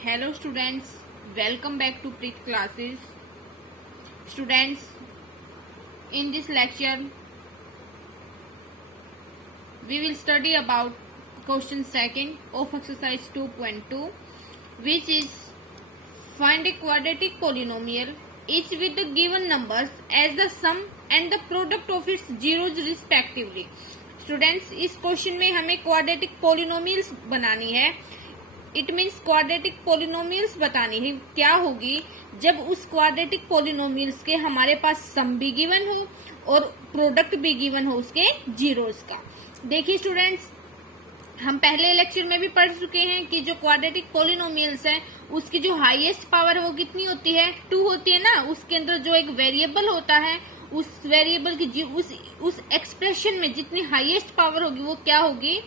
Hello students, welcome back to Preet classes. Students, in this lecture we will study about question second of exercise 2.2, which is find a quadratic polynomial each with the given numbers as the sum and the product of its zeros respectively. Students, इस question में हमें quadratic polynomials बनानी है. It means quadratic polynomials बतानी है. क्या होगी जब उस क्वाड्रेटिक पोलिनोमियल्स के हमारे पास सम भी गिवन हो और प्रोडक्ट भी गिवन हो उसके जीरोस का. देखिए स्टूडेंट्स, हम पहले लेक्चर में भी पढ़ चुके हैं कि जो क्वाड्रेटिक पोलिनोमियल्स है उसकी जो हाईएस्ट पावर है वो कितनी होती है, 2 होती है ना. उसके अंदर जो एक वेरिएबल होता है उस वेरिएबल की उस एक्सप्रेशन में जितनी हाईएस्ट पावर होगी वो क्या होगी,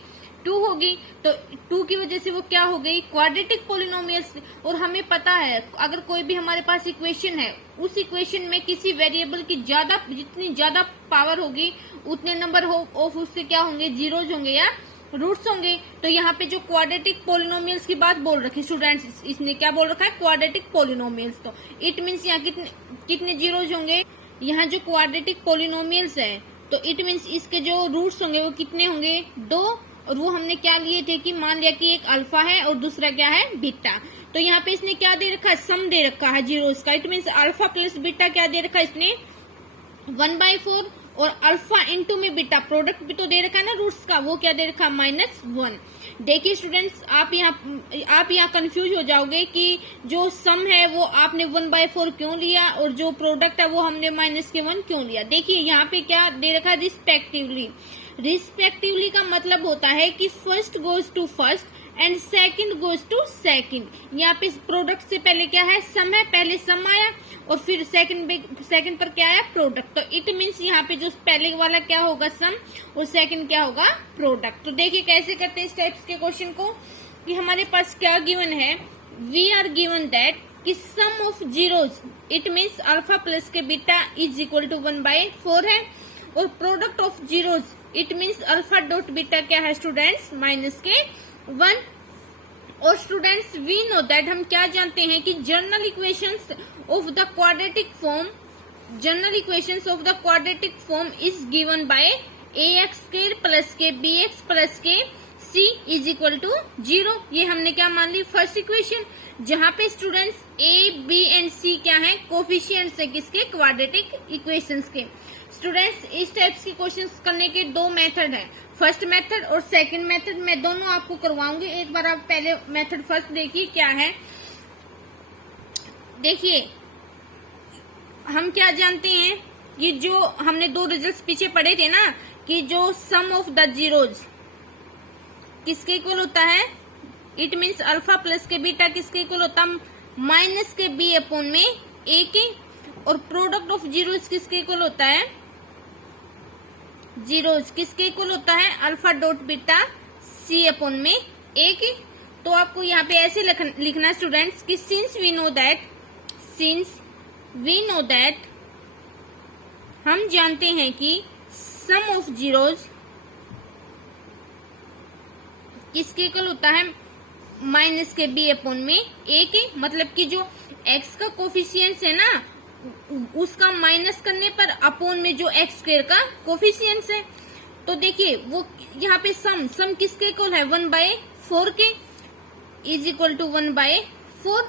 2 होगी. तो 2 की वजह से वो क्या हो गई, क्वाड्रेटिक पोलिनोमियल्स. और हमें पता है अगर कोई भी हमारे पास इक्वेशन है, उस इक्वेशन में किसी वेरिएबल की जितनी ज्यादा पावर होगी उतने नंबर ऑफ उसके क्या होंगे, जीरोज होंगे या रूट्स होंगे. तो यहाँ पे जो क्वाड्रेटिक पोलिनोमियल्स की बात बोल रखी स्टूडेंट्स, इसने क्या बोल रखा है, क्वाड्रेटिक पोलिनोमियल्स. तो इट मीन्स यहाँ कितने जीरोज होंगे. यहाँ जो क्वाड्रेटिक पोलिनोमियल्स है तो इट मीन्स इसके जो रूट्स होंगे वो कितने होंगे, 2. और वो हमने क्या लिए थे कि मान लिया कि एक अल्फा है और दूसरा क्या है, बीटा. तो यहाँ पे इसने क्या दे रखा है, सम दे रखा है जीरोस का. It means alpha plus beta क्या दे रखा है इसने, 1/4. और अल्फा इंटू में बीटा प्रोडक्ट भी तो दे रखा है ना रूट्स का, वो क्या दे रखा है, -1. देखिए स्टूडेंट्स, आप यहाँ कंफ्यूज हो जाओगे कि जो सम है वो आपने 1/4 क्यों लिया और जो प्रोडक्ट है वो हमने -1 क्यों लिया. देखिए यहाँ पे क्या दे रखा है, रिस्पेक्टिवली. रिस्पेक्टिवली का मतलब होता है कि first goes to first and second goes to second. यहाँ पे प्रोडक्ट से पहले क्या है, सम है, पहले सम आया और फिर सेकंड पर क्या है, प्रोडक्ट. तो इट मीन्स यहाँ पे जो पहले वाला क्या होगा, सम, और सेकंड क्या होगा, प्रोडक्ट. तो देखिए कैसे करते हैं इस टाइप्स के क्वेश्चन को, कि हमारे पास क्या गिवन है, वी आर गिवन दैट कि sum of zeros, it means alpha plus के बीटा इज इक्वल टू 1/4 है. और product of zeros, it means alpha dot beta क्या है स्टूडेंट्स, -1. और स्टूडेंट्स वी नो दैट, हम क्या जानते हैं कि general equations of the quadratic form is given bye ax² plus के bx प्लस के c इज इक्वल टू 0. ये हमने क्या मान ली, फर्स्ट इक्वेशन, जहां पे students a, b and c क्या है, कोफिशिएंट्स है किसके, क्वाड्रेटिक इक्वेशंस के. स्टूडेंट्स इस टाइप्स के क्वेश्चंस करने के 2 मेथड है, फर्स्ट मेथड और सेकंड मेथड. मैं दोनों आपको करवाऊंगी. एक बार आप पहले मेथड फर्स्ट देखिए क्या है. देखिए हम क्या जानते हैं कि जो हमने 2 रिजल्ट्स पीछे पढ़े थे ना, कि जो सम ऑफ द जीरोज किसके इक्वल होता है, इट मीन्स अल्फा प्लस के बीटा किसके इक्वल होता है, माइनस के b अपॉन में a के. और प्रोडक्ट ऑफ जीरोज किसके इक्वल होता है, जीरोज किसके इक्वल होता है, alpha dot beta c upon में a के. तो आपको यहाँ पे ऐसे लिखना स्टूडेंट्स कि सिंस वी नो दैट हम जानते हैं कि सम ऑफ जीरोज किसके इक्वल होता है, माइनस के b अपॉन में a के. मतलब कि जो x का कोफिशिएंट्स है ना, उसका माइनस करने पर अपोन में जो x² का कोफिशिएंट्स है. तो देखिए वो यहाँ पे सम किसके इक्वल है, 1/4 के, इज इक्वल टू 1/4.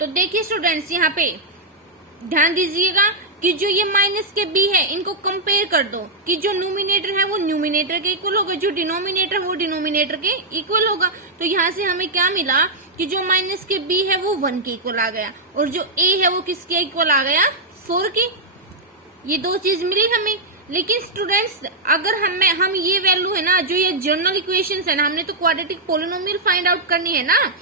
तो देखिए स्टूडेंट्स यहाँ पे ध्यान दीजिएगा कि जो ये माइनस के b है इनको कंपेयर कर दो कि जो न्यूमिनेटर है वो न्यूमिनेटर के इक्वल होगा, जो डिनोमिनेटर वो डिनोमिनेटर के इक्वल होगा. तो यहाँ से हमें क्या मिला कि जो माइनस के b है वो 1 के इक्वल आ गया और जो a है वो किसके इक्वल आ गया, 4 के. ये 2 चीज मिली हमें. लेकिन स्टूडेंट्स अगर हम ये वैल्यू है ना, जो ये जनरल इक्वेशंस है ना, हमने तो क्वाड्रेटिक पोलिनोमियल फाइंड आउट करनी है ना,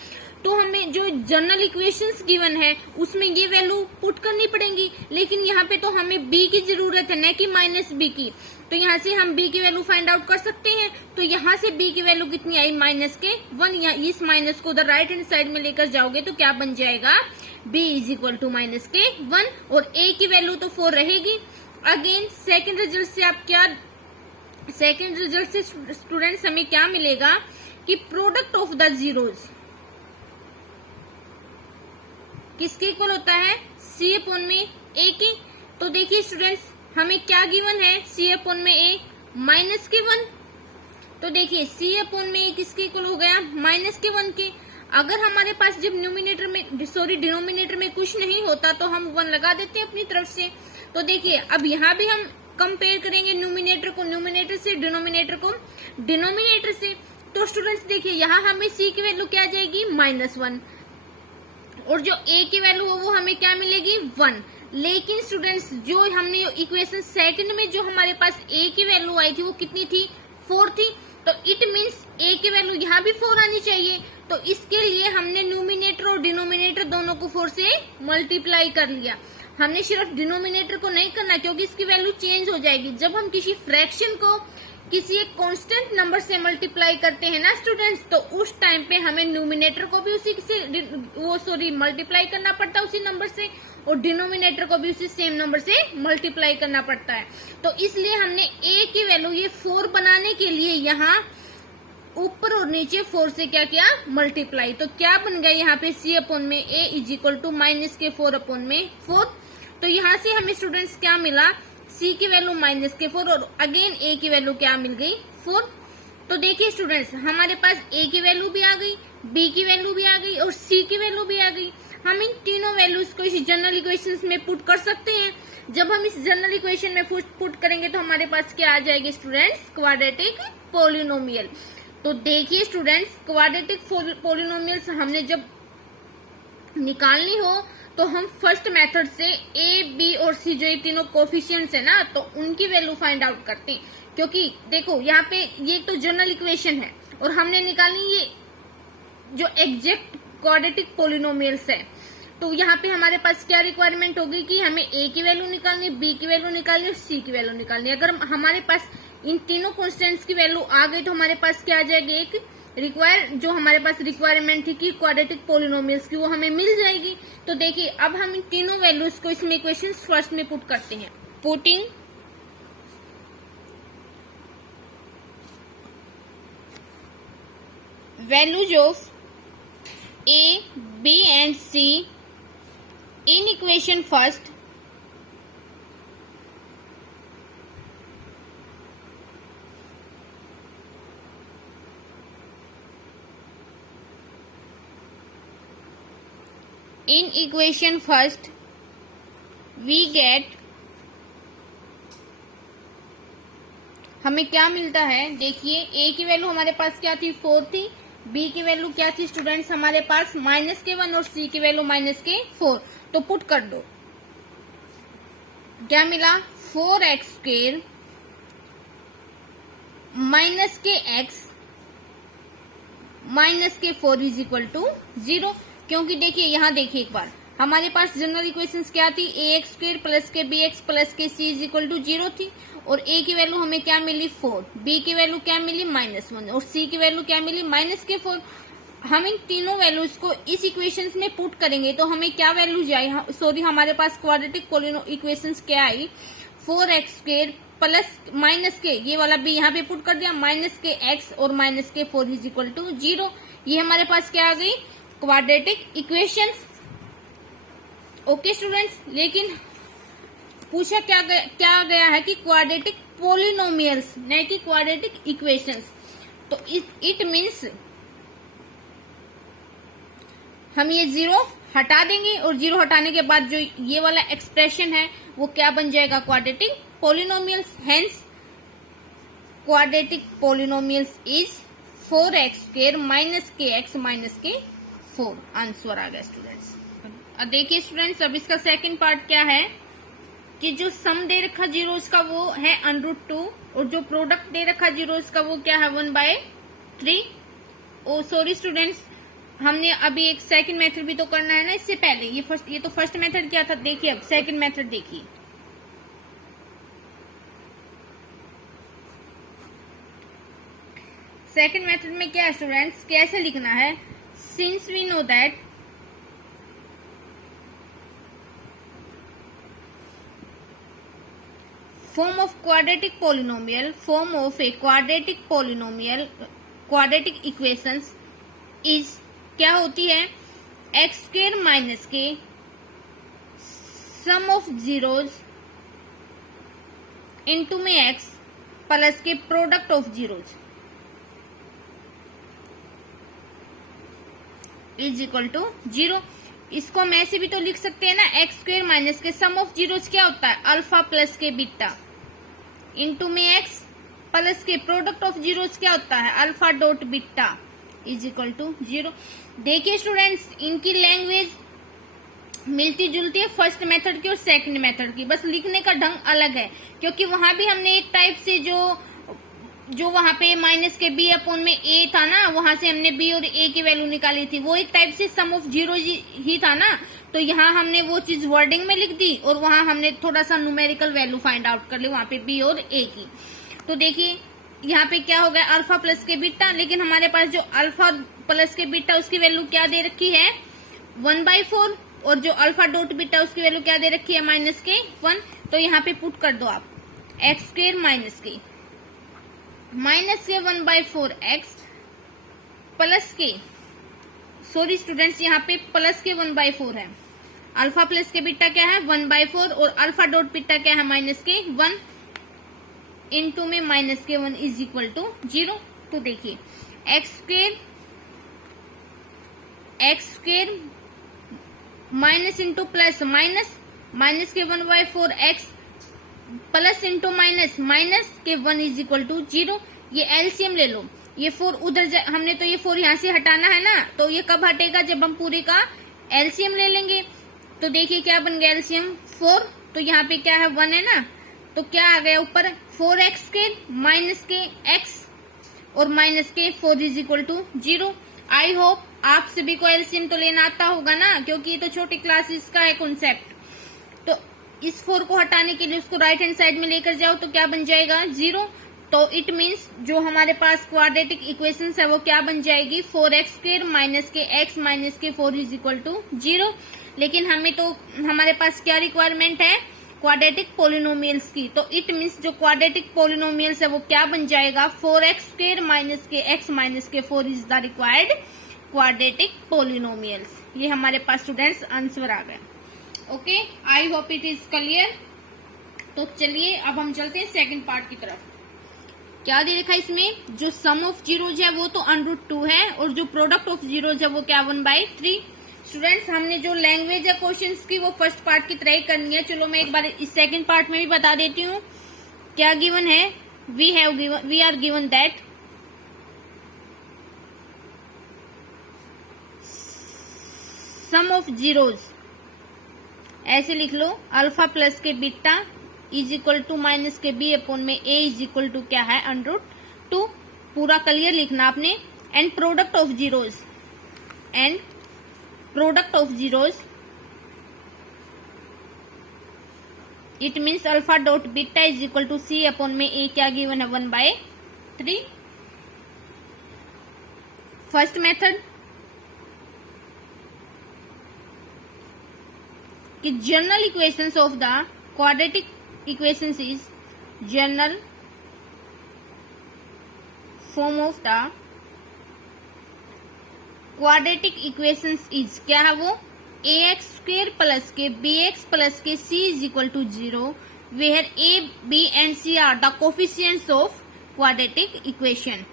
तो हमें जो जनरल इक्वेशंस गिवन है उसमें ये वैल्यू पुट करनी पड़ेंगी. लेकिन यहाँ पे तो हमें b की जरूरत है, न कि -b की. तो यहाँ से हम b की वैल्यू फाइंड आउट कर सकते हैं. तो यहाँ से b की वैल्यू कितनी आई, -1. यहाँ इस माइनस को उधर राइट हैंड साइड में लेकर जाओगे तो क्या बन जाएगा, b इज इक्वल टू -1. और a की वैल्यू तो 4 रहेगी. अगेन सेकेंड रिजल्ट से स्टूडेंट्स हमें क्या मिलेगा कि प्रोडक्ट ऑफ द जीरोज किसके इक्वल होता है, सी अपॉन में ए के। तो देखिए स्टूडेंट्स, हमें क्या गिवन है, सी अपॉन में ए माइनस के 1। तो देखिए सी अपॉन में ए किसके इक्वल हो गया, माइनस के 1 के। अगर हमारे पास जब डिनोमिनेटर में कुछ नहीं होता तो हम 1 लगा देते हैं अपनी तरफ से। तो देखिए अब यहाँ भी हम कंपेयर करेंगे न्यूमिनेटर को न्यूमिनेटर से, डिनोमिनेटर को डिनोमिनेटर से। तो स्टूडेंट्स देखिए यहाँ हमें सी की वैल्यू क्या आ जाएगी, -1, और जो ए की वैल्यू हो वो हमें क्या मिलेगी, 1। लेकिन स्टूडेंट्स जो हमने इक्वेशन सेकंड में जो हमारे पास ए की वैल्यू आई थी वो कितनी थी, 4 थी। तो इट मीन्स ए की वैल्यू यहाँ भी 4 आनी चाहिए। तो इसके लिए हमने न्यूमिनेटर और डिनोमिनेटर दोनों को 4 से मल्टीप्लाई कर लिया। हमने सिर्फ डिनोमिनेटर को नहीं करना, क्योंकि इसकी वैल्यू चेंज हो जाएगी। जब हम किसी फ्रैक्शन को किसी एक कांस्टेंट नंबर से मल्टीप्लाई करते हैं ना स्टूडेंट्स, तो उस टाइम पे हमें न्यूमिनेटर को भी उसी से मल्टीप्लाई करना पड़ता है उसी नंबर से, और डिनोमिनेटर को भी उसी सेम नंबर से मल्टीप्लाई करना पड़ता है। तो इसलिए हमने ए की वैल्यू ये 4 बनाने के लिए यहाँ ऊपर और नीचे 4 से क्या किया, मल्टीप्लाई। तो क्या बन गया यहाँ पे, सी अपॉन में A is equal to minus के 4 अपॉन में 4। तो यहाँ से हमें स्टूडेंट्स क्या मिला, सी की वैल्यू -4 और अगेन ए की वैल्यू क्या मिल गई, 4। तो देखिए स्टूडेंट्स, हमारे पास ए की वैल्यू भी आ गई, बी की वैल्यू भी आ गई और सी की वैल्यू भी आ गई। हम इन तीनों वैल्यूज को इस जनरल इक्वेशंस में पुट कर सकते हैं। जब हम इस जनरल इक्वेशन में पुट करेंगे तो हमारे पास क्या आ जाएगी स्टूडेंट्स, क्वाड्रेटिक पोलिनोमियल। तो देखिए स्टूडेंट्स, क्वाड्रेटिक पोलिनोमियल्स हमने जब निकालनी हो तो हम फर्स्ट मेथड से ए, बी और सी जो ये तीनों कोफिशिएंट्स है ना, तो उनकी वैल्यू फाइंड आउट करते हैं। क्योंकि देखो यहाँ पे ये तो जनरल इक्वेशन है और हमने निकालनी ये जो एग्जैक्ट क्वाड्रेटिक पोलिनोमियल्स है। तो यहाँ पे हमारे पास क्या रिक्वायरमेंट होगी कि हमें ए की वैल्यू निकालनी, बी की वैल्यू निकालनी और सी की वैल्यू निकालनी। अगर हमारे पास इन तीनों कॉन्स्टेंट्स की वैल्यू आ गई तो हमारे पास क्या आ जाएगी, एक जो हमारे पास रिक्वायरमेंट थी कि क्वाड्रेटिक पोलिनोमियल्स की, वो हमें मिल जाएगी। तो देखिए अब हम इन तीनों वैल्यूज को इसमें इक्वेशंस फर्स्ट में पुट करते हैं। Putting values of A, B and C in equation first, in equation first we get, हमें क्या मिलता है, देखिए ए की वैल्यू हमारे पास क्या थी, 4 थी, बी की वैल्यू क्या थी स्टूडेंट्स हमारे पास -1 और सी की वैल्यू -4। तो पुट कर दो, क्या मिला, 4x² -4 इज इक्वल टू 0। क्योंकि देखिए यहाँ देखिए एक बार, हमारे पास जनरल इक्वेशंस क्या थी, ax² प्लस के bx प्लस के c इज इक्वल टू 0 थी, और a की वैल्यू हमें क्या मिली, 4, b की वैल्यू क्या मिली, -1 और c की वैल्यू क्या मिली, -4। हम इन तीनों वैल्यूज को इस इक्वेशंस में पुट करेंगे तो हमें क्या वैल्यूज आई, हमारे पास क्वाड्रेटिक पोलिनो इक्वेशंस क्या आई, 4x² प्लस -के, ये वाला भी यहाँ पे पुट कर दिया, -के x और -4 इज इक्वल टू 0। ये हमारे पास क्या आ गई, क्वाड्रेटिक इक्वेशंस। ओके स्टूडेंट्स, लेकिन पूछा क्या गया है कि क्वाड्रेटिक पोलिनोमियल्स, नहीं कि क्वाड्रेटिक इक्वेशंस। तो इट मीन्स हम ये 0 हटा देंगे और 0 हटाने के बाद जो ये वाला एक्सप्रेशन है वो क्या बन जाएगा, quadratic polynomials. Hence quadratic polynomials is 4x² -kx -4। Answer आ गया स्टूडेंट्स। अब देखिए स्टूडेंट्स, अब इसका सेकंड पार्ट क्या है कि जो सम दे रखा जीरोस का वो है √2 और जो प्रोडक्ट दे रखा जीरोस का वो क्या है 1/3। ओ सॉरी स्टूडेंट्स, हमने अभी एक सेकंड मेथड भी तो करना है ना इससे पहले। ये तो फर्स्ट मेथड क्या था, देखिए अब सेकंड मेथड देखिए। सेकंड मेथड में क्या है स्टूडेंट्स, कैसे लिखना है, since we know that form of a quadratic polynomial, quadratic equations is क्या होती है एक्स स्क्वायर माइनस के सम ऑफ जीरोज इनटू में एक्स प्लस के product of zeros is equal to 0। इसको हम ऐसे भी तो लिख सकते हैं ना, एक्स स्क्वायर माइनस के सम ऑफ जीरोज क्या होता है, अल्फा प्लस के बीटा इनटू में एक्स प्लस के प्रोडक्ट ऑफ जीरोज क्या होता है, alpha dot beta is equal to 0। देखिए स्टूडेंट्स, इनकी लैंग्वेज मिलती जुलती है फर्स्ट मेथड की और सेकंड मेथड की, बस लिखने का ढंग अलग है, क्योंकि वहां भी हमने एक टाइप से जो वहां पे माइनस के बी अपॉन में ए था ना, वहां से हमने बी और ए की वैल्यू निकाली थी, वो एक टाइप से सम ऑफ जीरो ही था ना। तो यहाँ हमने वो चीज वर्डिंग में लिख दी और वहां हमने थोड़ा सा न्यूमेरिकल वैल्यू फाइंड आउट कर ली वहां पे बी और ए की। तो देखिए यहाँ पे क्या हो गया, अल्फा प्लस के बीटा, लेकिन हमारे पास जो अल्फा प्लस के बीटा उसकी वैल्यू क्या दे रखी है 1/4, और जो अल्फा डॉट बीटा उसकी वैल्यू क्या दे रखी है माइनस के 1। तो यहाँ पे पुट कर दो आप एक्स स्क्वायर माइनस के 1/4 एक्स प्लस के, सॉरी स्टूडेंट्स यहाँ पे प्लस के 1/4 है, अल्फा प्लस के बीटा क्या है 1/4 और अल्फा डॉट बीटा क्या है माइनस के 1 इनटू में माइनस के 1 इज इक्वल टू 0। तो देखिए x square minus into plus minus के 1/4 एक्स प्लस इंटू माइनस के 1 इज इक्वल टू 0। ये एलसीएम ले लो, ये 4 उधर हमने तो ये 4 यहाँ से हटाना है ना, तो ये कब हटेगा जब हम पूरे का एलसीएम ले लेंगे। तो देखिए क्या बन गया एलसीएम 4, तो यहाँ पे क्या है 1 है ना, तो क्या आ गया ऊपर 4x के माइनस के x और माइनस के 4 is equal to 0। I hope आप सभी को एलसीएम तो लेना आता होगा ना, क्योंकि ये तो छोटी क्लासेस का है कॉन्सेप्ट। तो इस 4 को हटाने के लिए उसको राइट हैंड साइड में लेकर जाओ तो क्या बन जाएगा 0। तो इट मीन्स जो हमारे पास क्वाड्रेटिक इक्वेशंस है वो क्या बन जाएगी 4x स्क्वायर माइनस के x माइनस के 4 इज इक्वल टू 0। लेकिन हमारे पास क्या रिक्वायरमेंट है क्वाड्रेटिक पोलिनोमियल्स की, तो इट मीन्स जो क्वाड्रेटिक पोलिनोमियल्स है वो क्या बन जाएगा 4x स्क्वायर माइनस के x माइनस के 4 is the required quadratic polynomials. ये हमारे पास स्टूडेंट्स आंसर आ गए। Okay, I hope it is clear. तो चलिए अब हम चलते हैं सेकंड पार्ट की तरफ। क्या दे रखा है इसमें, जो सम ऑफ जीरोज है वो तो √2 है और जो प्रोडक्ट ऑफ जीरोज है वो क्या 1/3। स्टूडेंट्स हमने जो लैंग्वेज है क्वेश्चंस की वो फर्स्ट पार्ट की तरह ही करनी है। चलो मैं एक बार इस सेकंड पार्ट में भी बता देती हूँ क्या गिवन है। We are given that sum of zeros, ऐसे लिख लो अल्फा प्लस के beta is equal to minus के बी अपॉन में ए इज इक्वल टू क्या है √2। पूरा क्लियर लिखना आपने। And product of zeros it means alpha dot beta is equal to C upon में ए क्या गिवन है 1/3। फर्स्ट मेथड कि general equations of the quadratic equations is general form of the quadratic equations is क्या है वो ax square plus के bx plus के c is equal to 0 where a b and c are the coefficients of quadratic equation.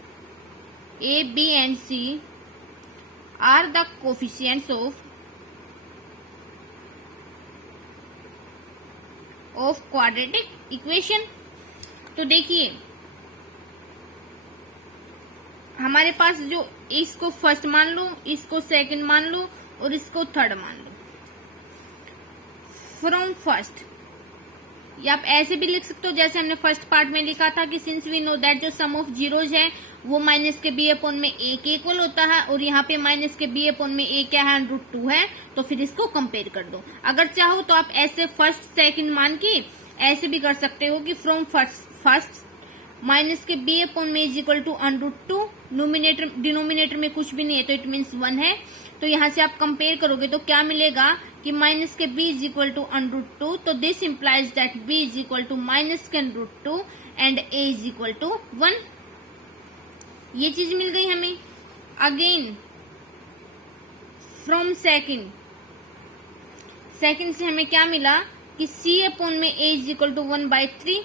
a b and c are the coefficients of quadratic equation. तो देखिए हमारे पास जो इसको फर्स्ट मान लो, इसको second मान लो और इसको थर्ड मान लो। फ्रॉम फर्स्ट, या आप ऐसे भी लिख सकते हो जैसे हमने फर्स्ट पार्ट में लिखा था कि सिंस वी नो दैट जो सम ऑफ जीरोज है वो माइनस के बी अपॉन में ए के इक्वल होता है और यहाँ पे माइनस के बी अपॉन में ए क्या है √2 है, तो फिर इसको कंपेयर कर दो। अगर चाहो तो आप ऐसे फर्स्ट सेकंड मान के ऐसे भी कर सकते हो कि फ्रॉम फर्स्ट माइनस के बी अपॉन में इज इक्वल टू √2, डिनोमिनेटर में कुछ भी नहीं है तो इट मीन्स 1 है। तो यहाँ से आप कंपेयर करोगे तो क्या मिलेगा कि माइनस के b इज इक्वल टू √2, तो this implies that b is equal to minus के √2 and a is equal to 1। ये चीज मिल गई हमें। अगेन फ्रॉम सेकंड से हमें क्या मिला कि c अपॉन में a is equal to 1/3।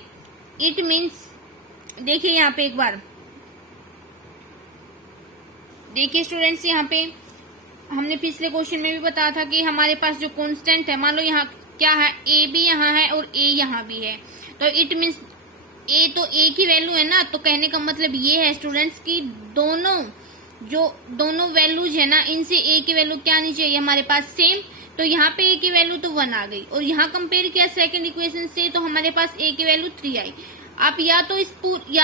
It means, देखिए यहाँ पे एक बार देखिए स्टूडेंट्स, यहाँ पे हमने पिछले क्वेश्चन में भी बताया था कि हमारे पास जो कांस्टेंट है, मान लो यहाँ क्या है, a भी यहाँ है और a यहाँ भी है, तो इट मीन्स a तो a की वैल्यू है ना, तो कहने का मतलब ये है स्टूडेंट्स कि दोनों वैल्यूज है ना, इनसे a की वैल्यू क्या आनी चाहिए हमारे पास, सेम। तो यहाँ पे a की वैल्यू तो 1 आ गई, और यहाँ कंपेयर किया सेकंड इक्वेशन से तो हमारे पास a की वैल्यू 3 आई। आप या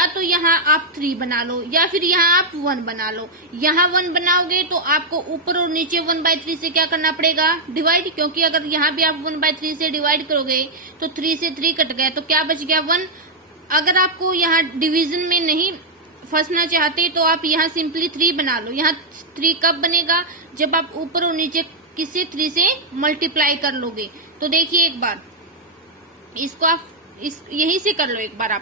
तो यहाँ आप 3 बना लो, या फिर यहाँ आप 1 बना लो। यहाँ 1 बनाओगे तो आपको ऊपर और नीचे 1/3 से क्या करना पड़ेगा, डिवाइड, क्योंकि अगर यहाँ भी आप 1/3 से डिवाइड करोगे तो 3 से 3 कट गया, तो क्या बच गया, 1। अगर आपको यहाँ डिवीजन में नहीं फंसना चाहते तो आप यहाँ सिंपली 3 बना लो। यहाँ 3 कब बनेगा, जब आप ऊपर और नीचे किसी 3 से मल्टीप्लाई कर लोगे। तो देखिए एक बार इसको आप यहीं से कर लो एक बार।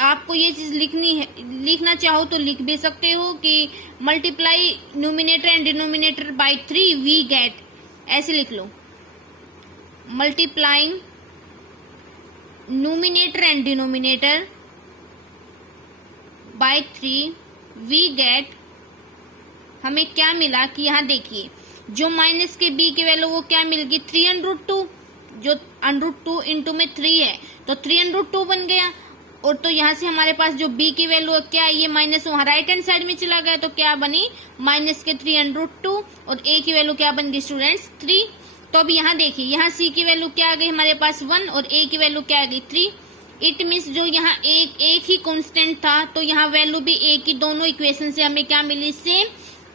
आपको ये चीज लिखनी है, लिखना चाहो तो लिख भी सकते हो कि multiply numerator and denominator by 3 we get, ऐसे लिख लो, multiplying numerator and denominator by 3 we get. हमें क्या मिला कि यहाँ देखिए जो माइनस के b की वैल्यू वो क्या मिल गई, 3√2, जो √2 इंटू में 3 है तो 3√2 बन गया। और तो यहाँ से हमारे पास जो b की वैल्यू क्या है, ये माइनस वहां राइट हैंड साइड में चला गया, तो क्या बनी, माइनस के 3√2, और a की वैल्यू क्या बन गई स्टूडेंट्स, 3। तो अब यहाँ देखिए, यहाँ c की वैल्यू क्या आ गई हमारे पास 1, और a की वैल्यू क्या आ गई 3। इट मीन्स जो यहाँ एक ही कांस्टेंट था, तो यहाँ वैल्यू भी a की दोनों इक्वेशन से हमें क्या मिली, सेम।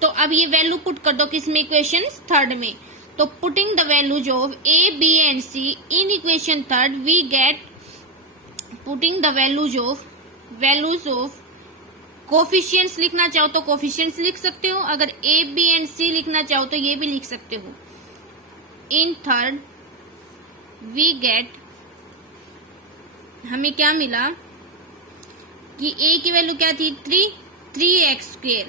तो अब ये वैल्यू पुट कर दो किसमें, इक्वेशन थर्ड में। तो putting the values of a, b and c in equation third we get, putting the values of coefficients लिखना चाहो तो कोफिशिएंट्स लिख सकते हो, अगर a, b एंड c लिखना चाहो तो ये भी लिख सकते हो। इन थर्ड वी गेट, हमें क्या मिला कि a की वैल्यू क्या थी 3x²,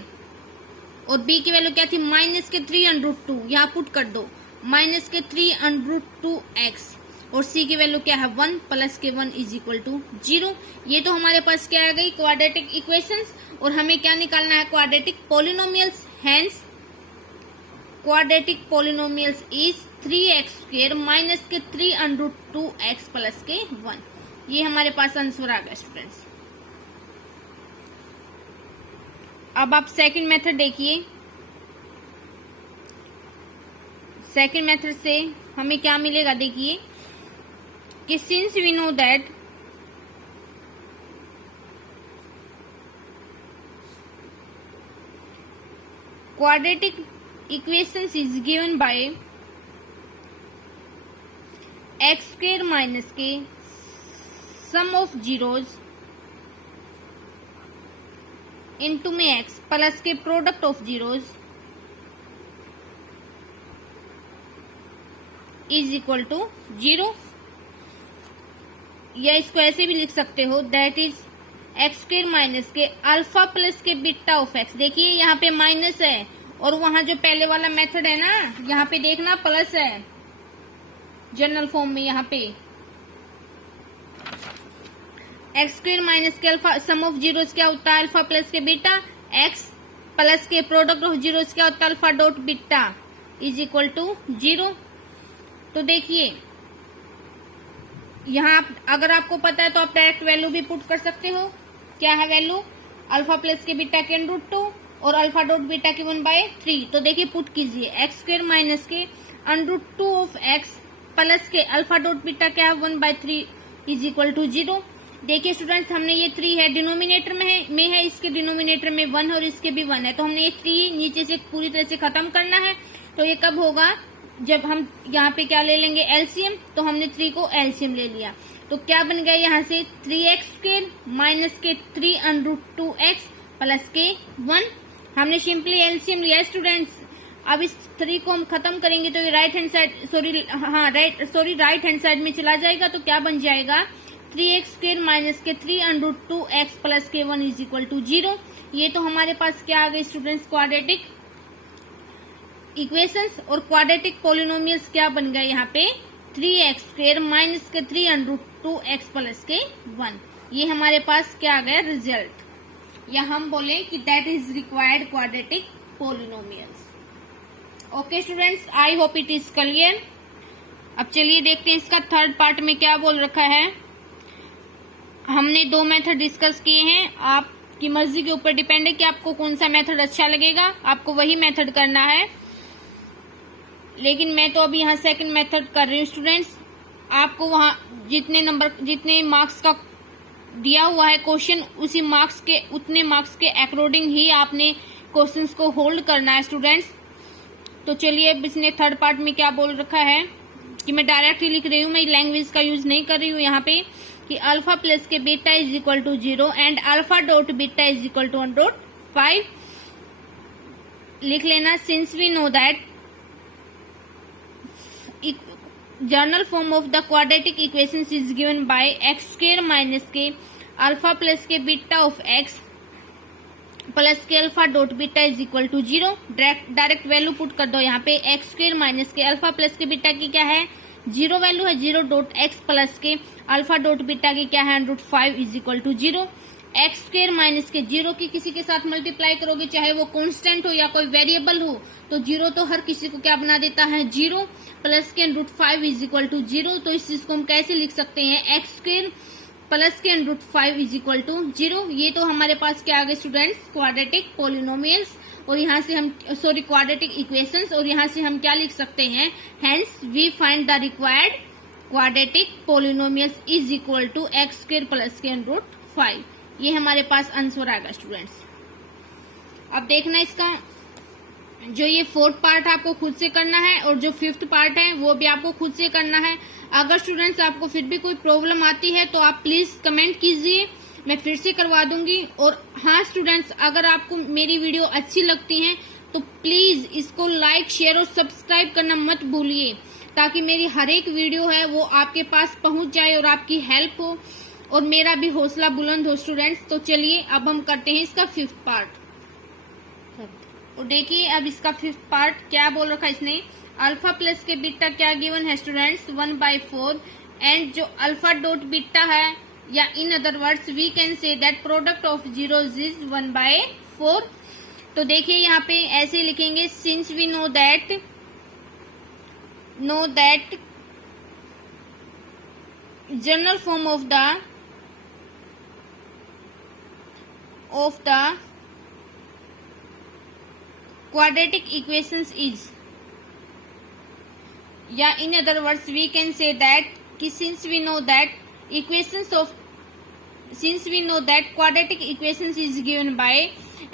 और b की वैल्यू क्या थी माइनस के 3√2, यहाँ पुट कर दो, माइनस के 3√2x, और c की वैल्यू क्या है 1 प्लस के 1 इज इक्वल टू 0। ये तो हमारे पास क्या आ गई, क्वाड्रेटिक इक्वेशंस, और हमें क्या निकालना है, quadratic polynomials. Hence quadratic polynomials is 3x² minus के 3√2x प्लस के 1। ये हमारे पास आंसर आ गया स्टूडेंट्स। अब आप सेकंड मेथड देखिए, सेकंड मेथड से हमें क्या मिलेगा, देखिए कि since we know that quadratic equations is given by x² minus के सम ऑफ जीरोज इंटू में x प्लस के product of zeros is equal to 0, या इसको ऐसे भी लिख सकते हो, दैट इज x² माइनस के अल्फा प्लस के बीटा ऑफ x। देखिए यहाँ पे माइनस है, और वहां जो पहले वाला मेथड है ना, यहाँ पे देखना प्लस है जनरल फॉर्म में। यहाँ पे x² माइनस के अल्फा सम ऑफ जीरोस क्या होता है, अल्फा प्लस के बीटा, x प्लस के प्रोडक्ट ऑफ जीरोस क्या होता है, alpha dot beta is equal to 0। तो देखिए यहाँ अगर आपको पता है तो आप डायरेक्ट वैल्यू भी पुट कर सकते हो। क्या है वैल्यू, अल्फा प्लस के बीटा के √2 और अल्फा डॉट बीटा के 1/3। तो देखिए पुट कीजिए, x² माइनस के √2 ऑफ x प्लस के अल्फा डॉट बीटा क्या है 1/3 इज इक्वल टू 0। देखिए स्टूडेंट्स, हमने ये 3 है डिनोमिनेटर में है, इसके डिनोमिनेटर में 1 और इसके भी 1 है, तो हमने ये 3 नीचे से पूरी तरह से खत्म करना है। तो ये कब होगा, जब हम यहाँ पे क्या ले लेंगे एलसीएम। तो हमने 3 को एलसीएम ले लिया, तो क्या बन गया यहाँ से 3x² माइनस के 3√2x प्लस के 1। हमने सिंपली एलसीएम लिया स्टूडेंट्स। अब इस 3 को हम खत्म करेंगे तो ये right hand side right hand side में चला जाएगा, तो क्या बन जाएगा 3x² माइनस के 3√2x प्लस के 1 इज इक्वल टू 0। ये तो हमारे पास क्या आ गई स्टूडेंट्स, क्वाड्रेटिक इक्वेशंस और क्वाड्रेटिक पोलिनोमियल्स क्या बन गए यहाँ पे 3x² माइनस के 3√2x प्लस के 1। ये हमारे पास क्या आ गया रिजल्ट, या हम बोले कि that is required quadratic polynomials. Okay students, I hope it is clear. अब चलिए देखते हैं इसका थर्ड पार्ट में क्या बोल रखा है। हमने 2 मेथड डिस्कस किए हैं, आपकी मर्जी के ऊपर डिपेंड है कि आपको कौन सा मेथड अच्छा लगेगा, आपको वही मेथड करना है। लेकिन मैं तो अभी यहाँ सेकंड मेथड कर रही हूँ स्टूडेंट्स। आपको वहां जितने मार्क्स का दिया हुआ है क्वेश्चन, उतने मार्क्स के अकॉर्डिंग ही आपने क्वेश्चंस को होल्ड करना है स्टूडेंट्स। तो चलिए अब इसने थर्ड पार्ट में क्या बोल रखा है कि मैं डायरेक्टली लिख रही हूँ, मैं लैंग्वेज का यूज नहीं कर रही हूँ यहाँ पे, कि अल्फा प्लस के beta is equal to 0 and alpha dot beta is equal to 1/5 लिख लेना। Since we know that general form of the quadratic equations is given by x² minus के अल्फा प्लस के बीटा ऑफ x प्लस के alpha dot beta is equal to 0। Direct value put कर दो यहाँ पे। x² minus के alpha plus के beta की क्या है 0 वैल्यू है, 0.x प्लस के अल्फा डॉट बीटा की क्या है 1/5 is equal to 0। x² minus के 0 की किसी के साथ मल्टीप्लाई करोगे, चाहे वो कांस्टेंट हो या कोई वेरिएबल हो, तो 0 तो हर किसी को क्या बना देता है 0, प्लस के 1/5 इज इक्वल टू 0। तो इस चीज को हम कैसे लिख सकते हैं x² प्लस के 1/5 इज इक्वल टू 0। ये तो हमारे पास क्या आ गए स्टूडेंट्स क्वाड्रेटिक पोलिनोमियल्स, और यहाँ से हम क्वाड्रेटिक इक्वेशंस, और यहाँ से हम क्या लिख सकते हैं, hence we find the required quadratic polynomials is equal to x² plus के 1/5। ये हमारे पास आंसर आएगा स्टूडेंट्स। अब देखना इसका जो ये फोर्थ पार्ट आपको खुद से करना है, और जो फिफ्थ पार्ट है वो भी आपको खुद से करना है। अगर स्टूडेंट्स आपको फिर भी कोई प्रॉब्लम आती है तो आप प्लीज कमेंट कीजिए, मैं फिर से करवा दूंगी। और हाँ स्टूडेंट्स, अगर आपको मेरी वीडियो अच्छी लगती है तो प्लीज इसको लाइक शेयर और सब्सक्राइब करना मत भूलिए, ताकि मेरी हर एक वीडियो है वो आपके पास पहुंच जाए और आपकी हेल्प हो और मेरा भी हौसला बुलंद हो स्टूडेंट्स। तो चलिए अब हम करते हैं इसका फिफ्थ पार्ट। और देखिए अब इसका फिफ्थ पार्ट क्या बोल रखा है इसने, अल्फा प्लस के बीटा क्या गिवन है स्टूडेंट्स 1/4, एंड जो अल्फा डॉट बीटा है, या in other words we can say that product of zeros is 1/4। तो देखिए यहाँ पे ऐसे लिखेंगे, since we know that general form of the quadratic equations is, या in other words we can say that since we know that quadratic equations is given by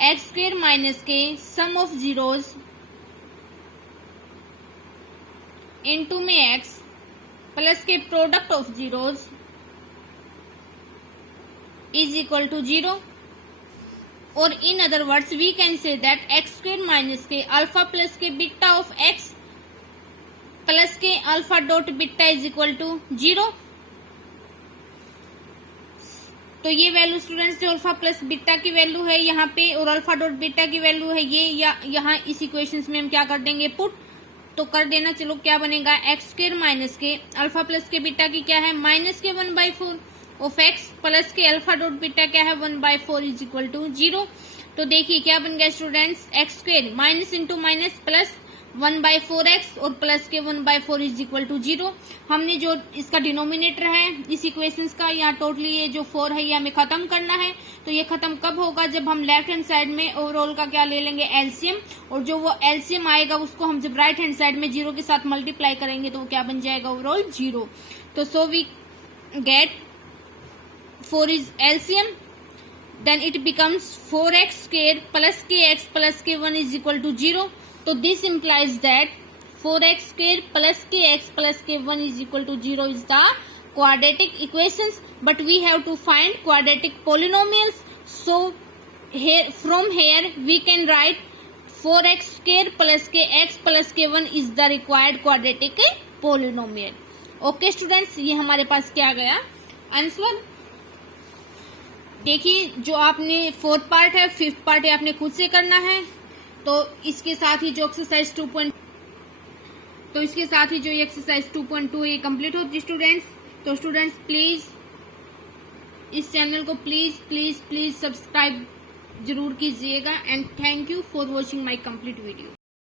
x² minus k sum of zeros into में x plus के product of zeros is equal to 0। और in other words we can say that x² minus के alpha plus के beta of x plus के alpha dot beta is equal to 0। तो ये value students जो alpha plus beta की value है यहाँ पे, और अल्फा डॉट बीटा की वैल्यू है ये, या यहाँ इस इक्वेशंस में हम क्या कर देंगे पुट, तो कर देना। चलो क्या बनेगा, x² माइनस के अल्फा प्लस के बीटा की क्या है माइनस के 1/4 ऑफ x प्लस के अल्फा डॉट बीटा क्या है 1/4 इज इक्वल टू 0। तो देखिए क्या बन गया students, x² minus into minus plus 1/4x और प्लस के 1/4 इज इक्वल टू 0। हमने जो इसका डिनोमिनेटर है इस इक्वेशंस का, यहाँ टोटली ये जो 4 है ये हमें खत्म करना है। तो ये खत्म कब होगा, जब हम लेफ्ट हैंड साइड में ओवरऑल का क्या ले लेंगे एलसीएम, और जो वो एलसीएम आएगा उसको हम जब राइट हैंड साइड में 0 के साथ मल्टीप्लाई करेंगे तो वो क्या बन जाएगा ओवरऑल 0। तो so we get 4 is LCM, then it becomes 4x² plus kx plus k1 is equal to 0. So this implies that 4x² plus kx plus k1 is equal to 0 is the quadratic equations, but we have to find quadratic polynomials. So from here we can write 4x² plus kx plus k1 is the required quadratic polynomial. Okay students, ये हमारे पास क्या गया answer. देखिए जो आपने fourth part है, fifth part है, आपने खुद से करना है। तो इसके साथ ही जो एक्सरसाइज 2.2 ये कंप्लीट होती स्टूडेंट्स। तो स्टूडेंट्स प्लीज इस चैनल को प्लीज सब्सक्राइब जरूर कीजिएगा and thank you for watching my complete video.